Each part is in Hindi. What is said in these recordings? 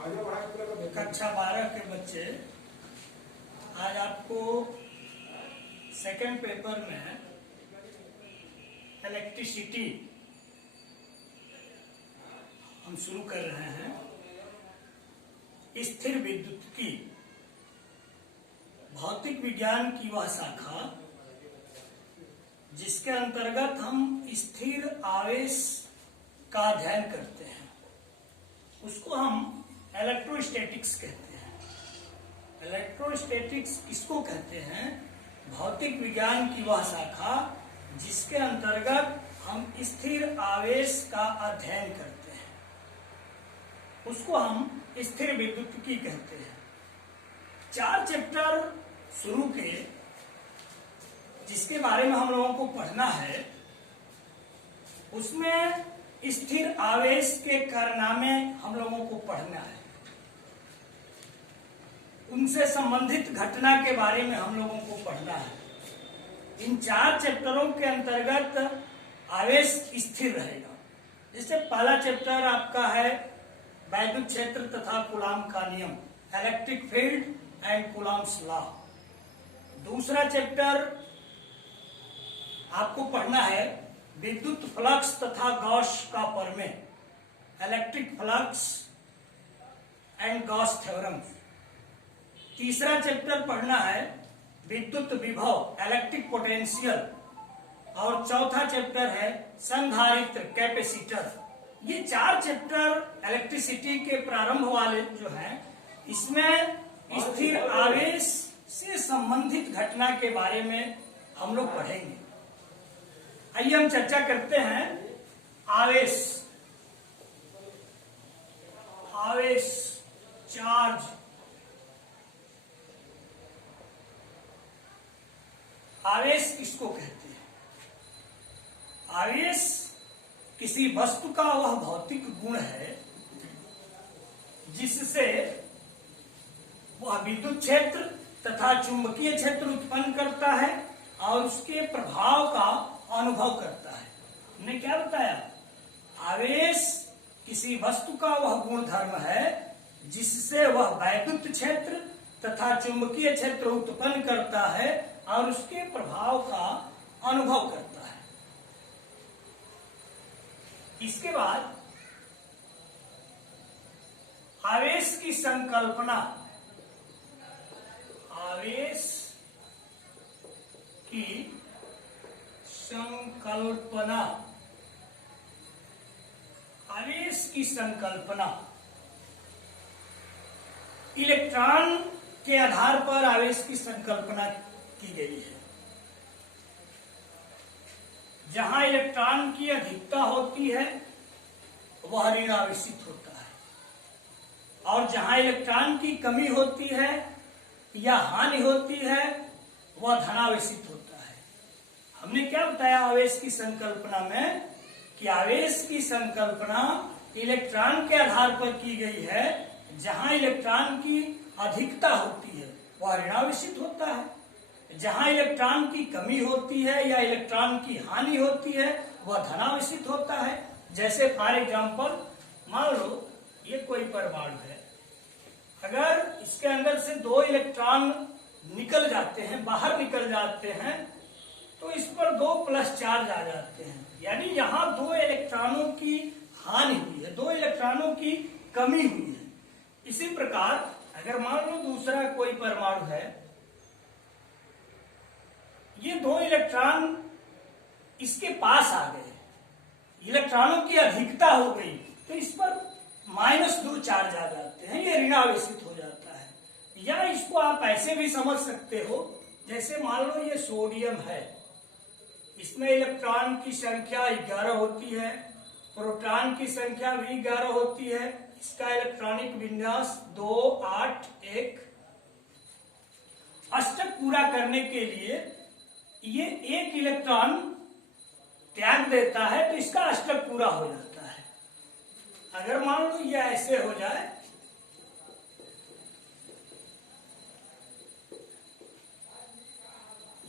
कक्षा 12 के बच्चे, आज आपको सेकंड पेपर में इलेक्ट्रिसिटी हम शुरू कर रहे हैं। स्थिर विद्युत की भौतिक विज्ञान की वह शाखा जिसके अंतर्गत हम स्थिर आवेश का अध्ययन करते हैं, उसको हम इलेक्ट्रोस्टैटिक्स कहते हैं। इलेक्ट्रोस्टैटिक्स किसको कहते हैं? भौतिक विज्ञान की वह शाखा जिसके अंतर्गत हम स्थिर आवेश का अध्ययन करते हैं, उसको हम स्थिर विद्युत्की कहते हैं। 4 चैप्टर शुरू के जिसके बारे में हम लोगों को पढ़ना है, उसमें स्थिर आवेश के कारनामे हम लोगों को पढ़ना है। उनसे संबंधित घटना के बारे में हम लोगों को पढ़ना है। इन 4 चैप्टरों के अंतर्गत आवेश स्थिर रहेगा। जैसे पहला चैप्टर आपका है वैद्युत क्षेत्र तथा कूलाम का नियम, electric field and coulombs law. दूसरा चैप्टर आपको पढ़ना है विद्युत फ्लक्स तथा गॉस का प्रमेय, electric flux and Gauss theorem. तीसरा चैप्टर पढ़ना है विद्युत विभव, इलेक्ट्रिक पोटेंशियल। और चौथा चैप्टर है संधारित्र, कैपेसिटर। ये 4 चैप्टर इलेक्ट्रिसिटी के प्रारंभ वाले जो हैं, इसमें स्थिर आवेश से संबंधित घटना के बारे में हम लोग पढ़ेंगे। आइए हम चर्चा करते हैं आवेश, चार्ज। आवेश किसको कहते हैं? आवेश किसी वस्तु का वह भौतिक गुण है जिससे वह विद्युत क्षेत्र तथा चुंबकीय क्षेत्र उत्पन्न करता है और उसके प्रभाव का अनुभव करता है। हमने क्या बताया? आवेश किसी वस्तु का वह गुण धर्म है जिससे वह वैद्युत क्षेत्र तथा चुंबकीय क्षेत्र उत्पन्न करता है और उसके प्रभाव का अनुभव करता है। इसके बाद आवेश की संकल्पना, आवेश की संकल्पना, आवेश की संकल्पना। इलेक्ट्रॉन के आधार पर आवेश की संकल्पना की गई है। जहां इलेक्ट्रॉन की अधिकता होती है वह ऋणावेशित होता है, और जहां इलेक्ट्रॉन की कमी होती है या हानि होती है वह धनावेशित होता है। हमने क्या बताया आवेश की संकल्पना में? कि आवेश की संकल्पना इलेक्ट्रॉन के आधार पर की गई है। जहां इलेक्ट्रॉन की अधिकता होती है वह ऋणावेशित होता है, जहां इलेक्ट्रॉन की कमी होती है या इलेक्ट्रॉन की हानि होती है वह धनावेशित होता है। जैसे फॉर एग्जाम्पल, मान लो ये कोई परमाणु है, अगर इसके अंदर से 2 इलेक्ट्रॉन निकल जाते हैं, बाहर निकल जाते हैं, तो इस पर 2+ चार्ज आ जाते हैं। यानी यहाँ 2 इलेक्ट्रॉनों की हानि हुई है, 2 इलेक्ट्रॉनों की कमी हुई है। इसी प्रकार अगर मान लो दूसरा कोई परमाणु है, ये 2 इलेक्ट्रॉन इसके पास आ गए, इलेक्ट्रॉनों की अधिकता हो गई, तो इस पर -2 चार्ज आ जाते हैं, ये ऋणावेशित हो जाता है। या इसको आप ऐसे भी समझ सकते हो, जैसे मान लो ये सोडियम है, इसमें इलेक्ट्रॉन की संख्या 11 होती है, प्रोटॉन की संख्या भी 11 होती है, इसका इलेक्ट्रॉनिक विन्यास 2, 8, 1। अष्टक पूरा करने के लिए ये 1 इलेक्ट्रॉन त्याग देता है तो इसका अष्टक पूरा हो जाता है। अगर मान लो ये ऐसे हो जाए,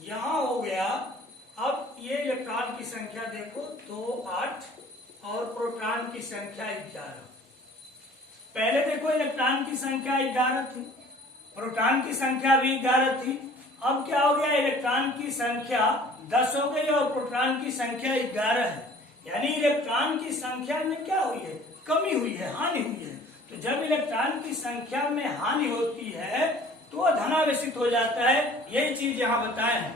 यहां हो गया, अब ये इलेक्ट्रॉन की संख्या देखो 2, 8 और प्रोटॉन की संख्या 11। पहले देखो इलेक्ट्रॉन की संख्या 11 थी, प्रोटॉन की संख्या भी 11 थी। अब क्या हो गया, इलेक्ट्रॉन की संख्या 10 हो गई और प्रोटॉन की संख्या 11 है। यानी इलेक्ट्रॉन की संख्या में क्या हुई है, कमी हुई है, हानि हुई है। तो जब इलेक्ट्रॉन की संख्या में हानि होती है तो धनावेशित हो जाता है। यही चीज यहाँ बताए हैं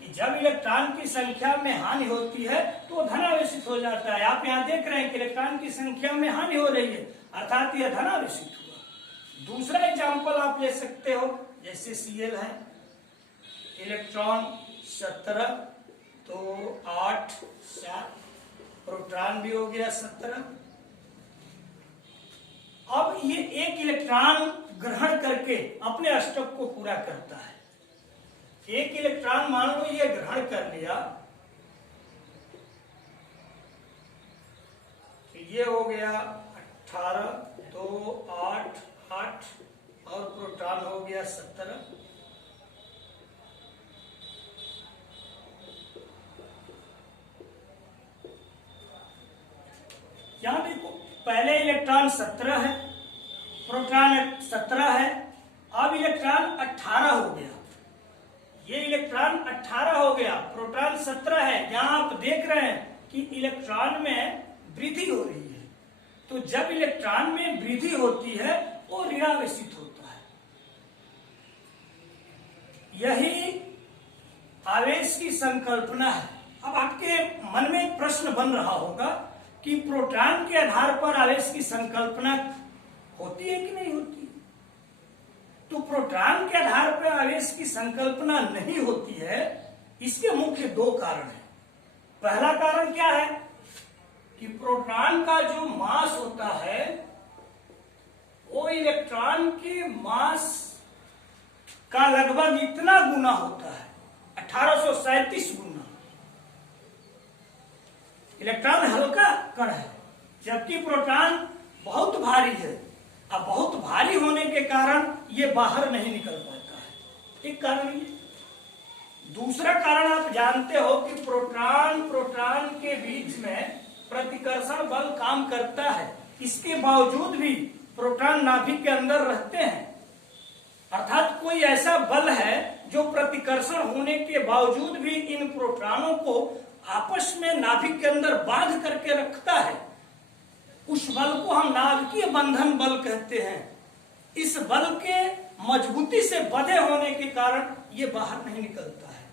कि जब इलेक्ट्रॉन की संख्या में हानि होती है तो धनावेशित हो जाता है। आप यहाँ देख रहे हैं कि इलेक्ट्रॉन की संख्या में हानि हो रही है, अर्थात यह धनावेशित हुआ। दूसरा एग्जाम्पल आप ले सकते हो, जैसे Cl है, इलेक्ट्रॉन 17 तो 8 7, प्रोटॉन भी हो गया 17। अब ये एक इलेक्ट्रॉन ग्रहण करके अपने अष्टक को पूरा करता है। एक इलेक्ट्रॉन मान लो ये ग्रहण कर लिया, तो ये हो गया 18 तो 8 8 और प्रोटॉन हो गया 17। यहां देखो, पहले इलेक्ट्रॉन 17 है, प्रोटॉन 17 है, अब इलेक्ट्रॉन 18 हो गया। ये इलेक्ट्रॉन 18 हो गया, प्रोटॉन 17 है। यहां आप देख रहे हैं कि इलेक्ट्रॉन में वृद्धि हो रही है। तो जब इलेक्ट्रॉन में वृद्धि होती है वो ऋणावेशित होता है। यही आवेश की संकल्पना है। अब आपके मन में एक प्रश्न बन रहा होगा कि प्रोटॉन के आधार पर आवेश की संकल्पना होती है कि नहीं होती। तो प्रोटॉन के आधार पर आवेश की संकल्पना नहीं होती है, इसके मुख्य दो कारण हैं। पहला कारण क्या है कि प्रोटॉन का जो मास होता है वो इलेक्ट्रॉन के मास का लगभग इतना गुना होता है, 1837 गुना। इलेक्ट्रॉन हल्का कण है जबकि प्रोटॉन बहुत भारी है। अब बहुत भारी होने के कारण ये बाहर नहीं निकल पाता है, एक कारण ये। दूसरा कारण आप जानते हो कि प्रोटॉन के बीच में प्रतिकर्षण बल काम करता है, इसके बावजूद भी प्रोटॉन नाभिक के अंदर रहते हैं। अर्थात कोई ऐसा बल है जो प्रतिकर्षण होने के बावजूद भी इन प्रोटॉनों को आपस में नाभिक के अंदर बांध करके रखता है। उस बल को हम नाभिकीय बंधन बल कहते हैं। इस बल के मजबूती से बंधे होने के कारण ये बाहर नहीं निकलता है।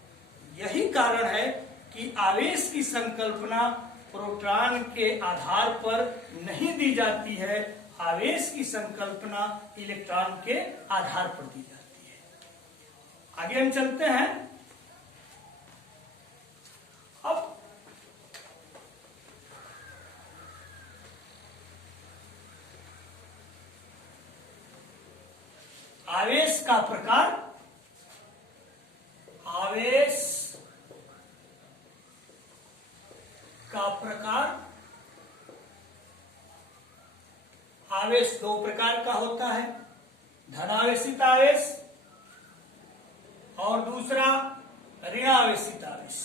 यही कारण है कि आवेश की संकल्पना प्रोटॉन के आधार पर नहीं दी जाती है, आवेश की संकल्पना इलेक्ट्रॉन के आधार पर दी जाती है। आगे हम चलते हैं। अब आवेश का प्रकार, आवेश का प्रकार, आवेश दो प्रकार का होता है, धनावेशित आवेश और दूसरा ऋणावेशित आवेश।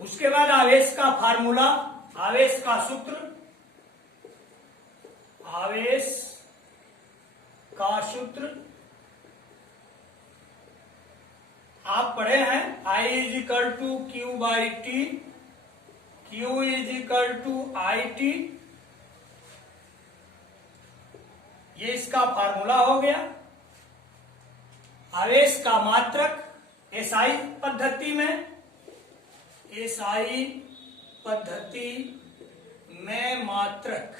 उसके बाद आवेश का फार्मूला, आवेश का सूत्र, आवेश का सूत्र आप पढ़े हैं, I is equal to q by t, q is equal to I t. ये इसका फार्मूला हो गया। आवेश का मात्रक एसआई पद्धति में, एसआई पद्धति में मात्रक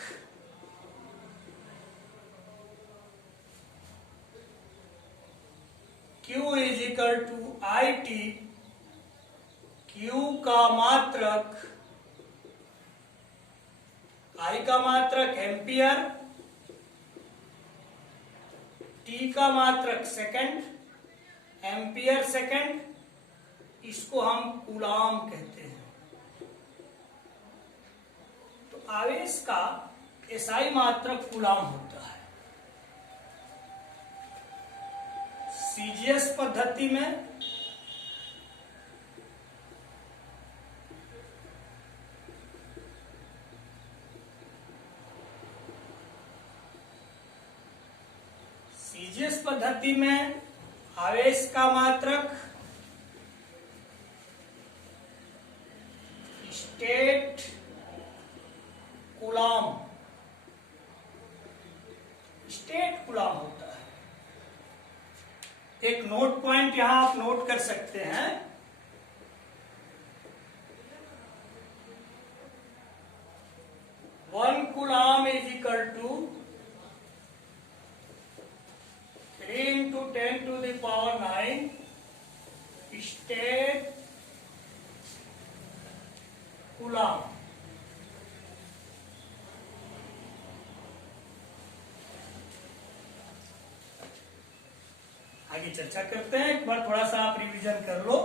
Q is equal to I t, Q का मात्रक, I का मात्रक एम्पियर, T का मात्रक सेकंड, एम्पियर सेकंड, इसको हम कूलाम कहते हैं। तो आवेश का एसआई मात्रक कूलाम होता है। सीजीएस पद्धति में जिस पद्धति में आवेश का मात्रक स्टेट कूलम होता है। एक नोट पॉइंट यहां आप नोट कर सकते हैं। 1 coulomb is equal to 3 into 10 to the power 9 state coulomb. आगे चर्चा करते हैं। एक बार थोड़ा सा आप रिवीजन कर लो।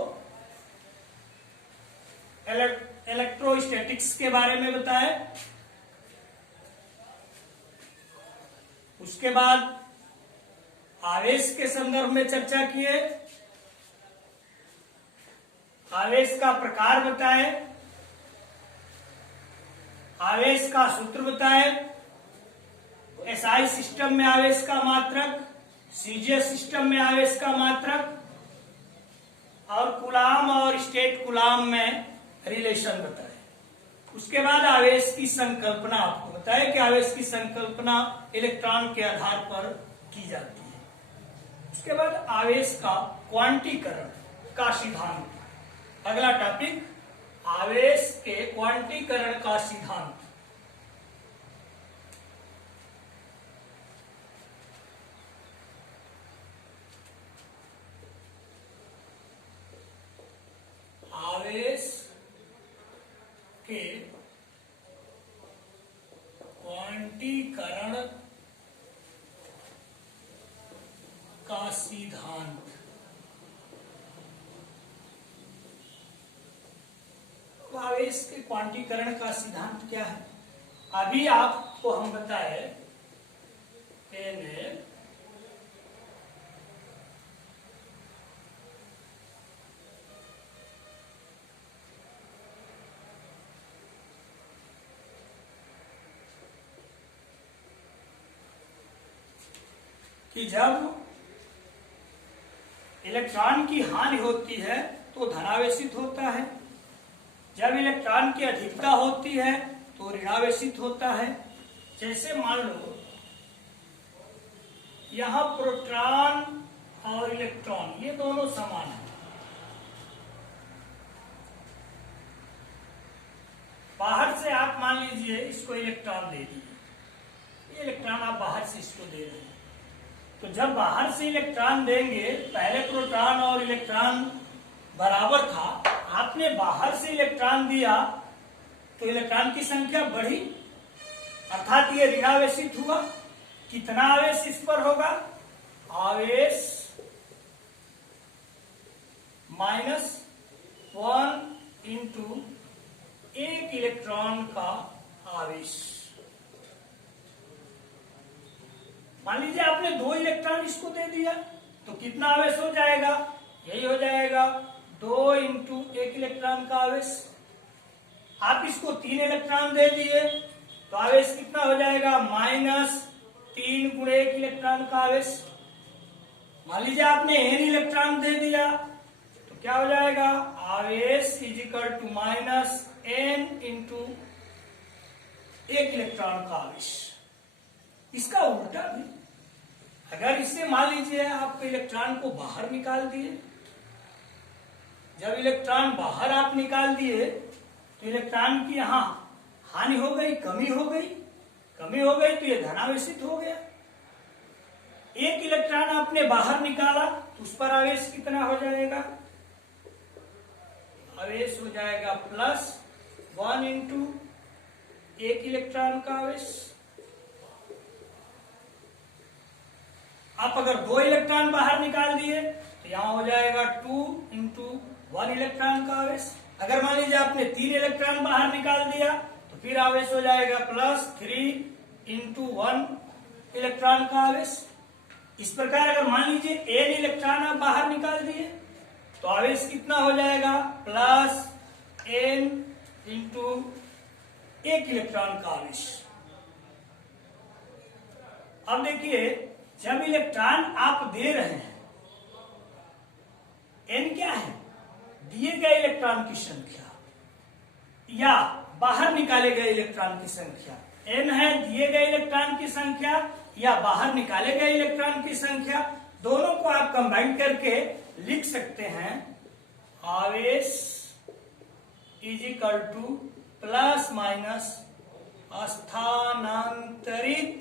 इलेक्ट्रोस्टैटिक्स के बारे में बताए, उसके बाद आवेश के संदर्भ में चर्चा किए, आवेश का प्रकार बताए, आवेश का सूत्र बताए, एसआई सिस्टम में आवेश का मात्रक, सीजीएस सिस्टम में आवेश का मात्रक, और कूलम और स्टेट कूलम में रिलेशन बताए। उसके बाद आवेश की संकल्पना आपको बताया कि आवेश की संकल्पना इलेक्ट्रॉन के आधार पर की जाती है। उसके बाद आवेश का क्वांटीकरण का सिद्धांत। अगला टॉपिक आवेश के क्वांटीकरण का सिद्धांत। आवेश के क्वांटीकरण का सिद्धांत। आवेश के क्वांटीकरण का सिद्धांत क्या है? अभी आपको हम बताए कि जब इलेक्ट्रॉन की हानि होती है तो धनावेशित होता है, जब इलेक्ट्रॉन की अधिकता होती है तो ऋणावेशित होता है। जैसे मान लो यहां प्रोटॉन और इलेक्ट्रॉन ये दोनों समान है। बाहर से आप मान लीजिए इसको इलेक्ट्रॉन दे दीजिए, ये इलेक्ट्रॉन आप बाहर से इसको दे रहे हैं। तो जब बाहर से इलेक्ट्रॉन देंगे, पहले प्रोटॉन और इलेक्ट्रॉन बराबर था, आपने बाहर से इलेक्ट्रॉन दिया तो इलेक्ट्रॉन की संख्या बढ़ी, अर्थात ये ऋणावेशित हुआ। कितना आवेश इस पर होगा? आवेश -1 इंटू एक इलेक्ट्रॉन का आवेश। मान लीजिए आपने 2 इलेक्ट्रॉन इसको दे दिया तो कितना आवेश हो जाएगा? यही हो जाएगा 2 इंटू एक इलेक्ट्रॉन का आवेश। आप इसको 3 इलेक्ट्रॉन दे दिए तो आवेश कितना हो जाएगा? -3 गुणे एक इलेक्ट्रॉन का आवेश। मान लीजिए आपने n इलेक्ट्रॉन दे दिया तो क्या हो जाएगा? आवेश is equal to -n into एक इलेक्ट्रॉन का आवेश। इसका उल्टा भी, अगर इससे मान लीजिए आप इलेक्ट्रॉन को बाहर निकाल दिए, जब इलेक्ट्रॉन बाहर आप निकाल दिए तो इलेक्ट्रॉन की यहां हानि हो गई, कमी हो गई तो ये धनावेशित हो गया। एक इलेक्ट्रॉन आपने बाहर निकाला तो उस पर आवेश कितना हो जाएगा? आवेश हो जाएगा +1 इंटू एक इलेक्ट्रॉन का आवेश। आप अगर 2 इलेक्ट्रॉन बाहर निकाल दिए तो यहां हो जाएगा 2 इंटू 1 इलेक्ट्रॉन का आवेश। अगर मान लीजिए आपने 3 इलेक्ट्रॉन बाहर निकाल दिया तो फिर आवेश हो जाएगा +3 इंटू 1 इलेक्ट्रॉन का आवेश। इस प्रकार अगर मान लीजिए n इलेक्ट्रॉन आप बाहर निकाल दिए तो आवेश कितना हो जाएगा? +n इंटू एक इलेक्ट्रॉन का आवेश। अब देखिए जब इलेक्ट्रॉन आप दे रहे हैं, n क्या है? दिए गए इलेक्ट्रॉन की संख्या या बाहर निकाले गए इलेक्ट्रॉन की संख्या। n है दिए गए इलेक्ट्रॉन की संख्या या बाहर निकाले गए इलेक्ट्रॉन की संख्या। दोनों को आप कंबाइन करके लिख सकते हैं आवेश is equal two plus minus स्थानांतरित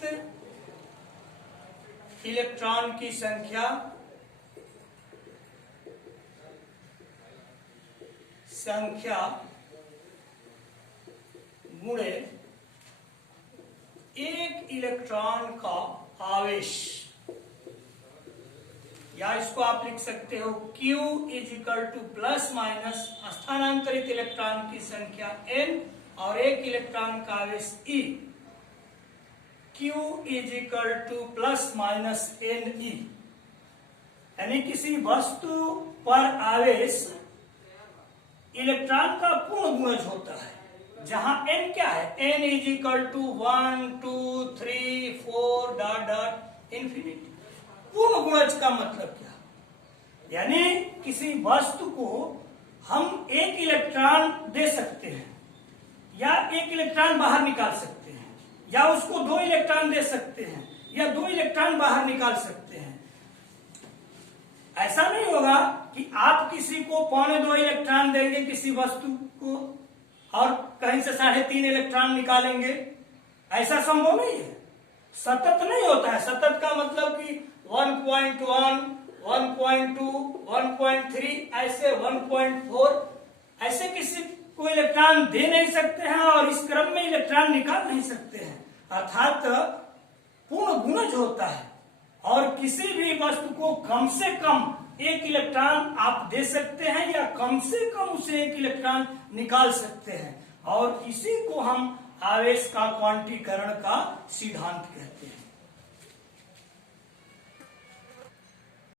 इलेक्ट्रॉन की संख्या गुणे एक इलेक्ट्रॉन का आवेश, या इसको आप लिख सकते हो Q is equal two plus minus स्थानांतरित इलेक्ट्रॉन की संख्या n और एक इलेक्ट्रॉन का आवेश E। Q is equal two plus minus NE, यानी किसी वस्तु पर आवेश इलेक्ट्रॉन का पूर्ण गुणज होता है, जहां n क्या है? n is equal to 1 2 3 4 dot dot infinity. पूर्ण गुणज का मतलब क्या? यानी किसी वस्तु को हम एक इलेक्ट्रॉन दे सकते हैं या एक इलेक्ट्रॉन बाहर निकाल सकते हैं, या उसको 2 इलेक्ट्रॉन दे सकते हैं या 2 इलेक्ट्रॉन बाहर निकाल सकते हैं। ऐसा नहीं होगा कि आप किसी को 1.25 इलेक्ट्रॉन देंगे किसी वस्तु को और कहीं से 3.5 इलेक्ट्रॉन निकालेंगे, ऐसा संभव नहीं है। सतत नहीं होता है। सतत का मतलब कि 1.1 1.2 1.3 ऐसे 1.4 ऐसे किसी को इलेक्ट्रॉन दे नहीं सकते हैं और इस क्रम में इलेक्ट्रॉन निकाल नहीं सकते हैं। अर्थात पूर्ण गुणज होता है और किसी भी वस्तु को कम से कम एक इलेक्ट्रॉन आप दे सकते हैं या कम से कम उसे एक इलेक्ट्रॉन निकाल सकते हैं, और इसी को हम आवेश का क्वांटीकरण का सिद्धांत कहते हैं।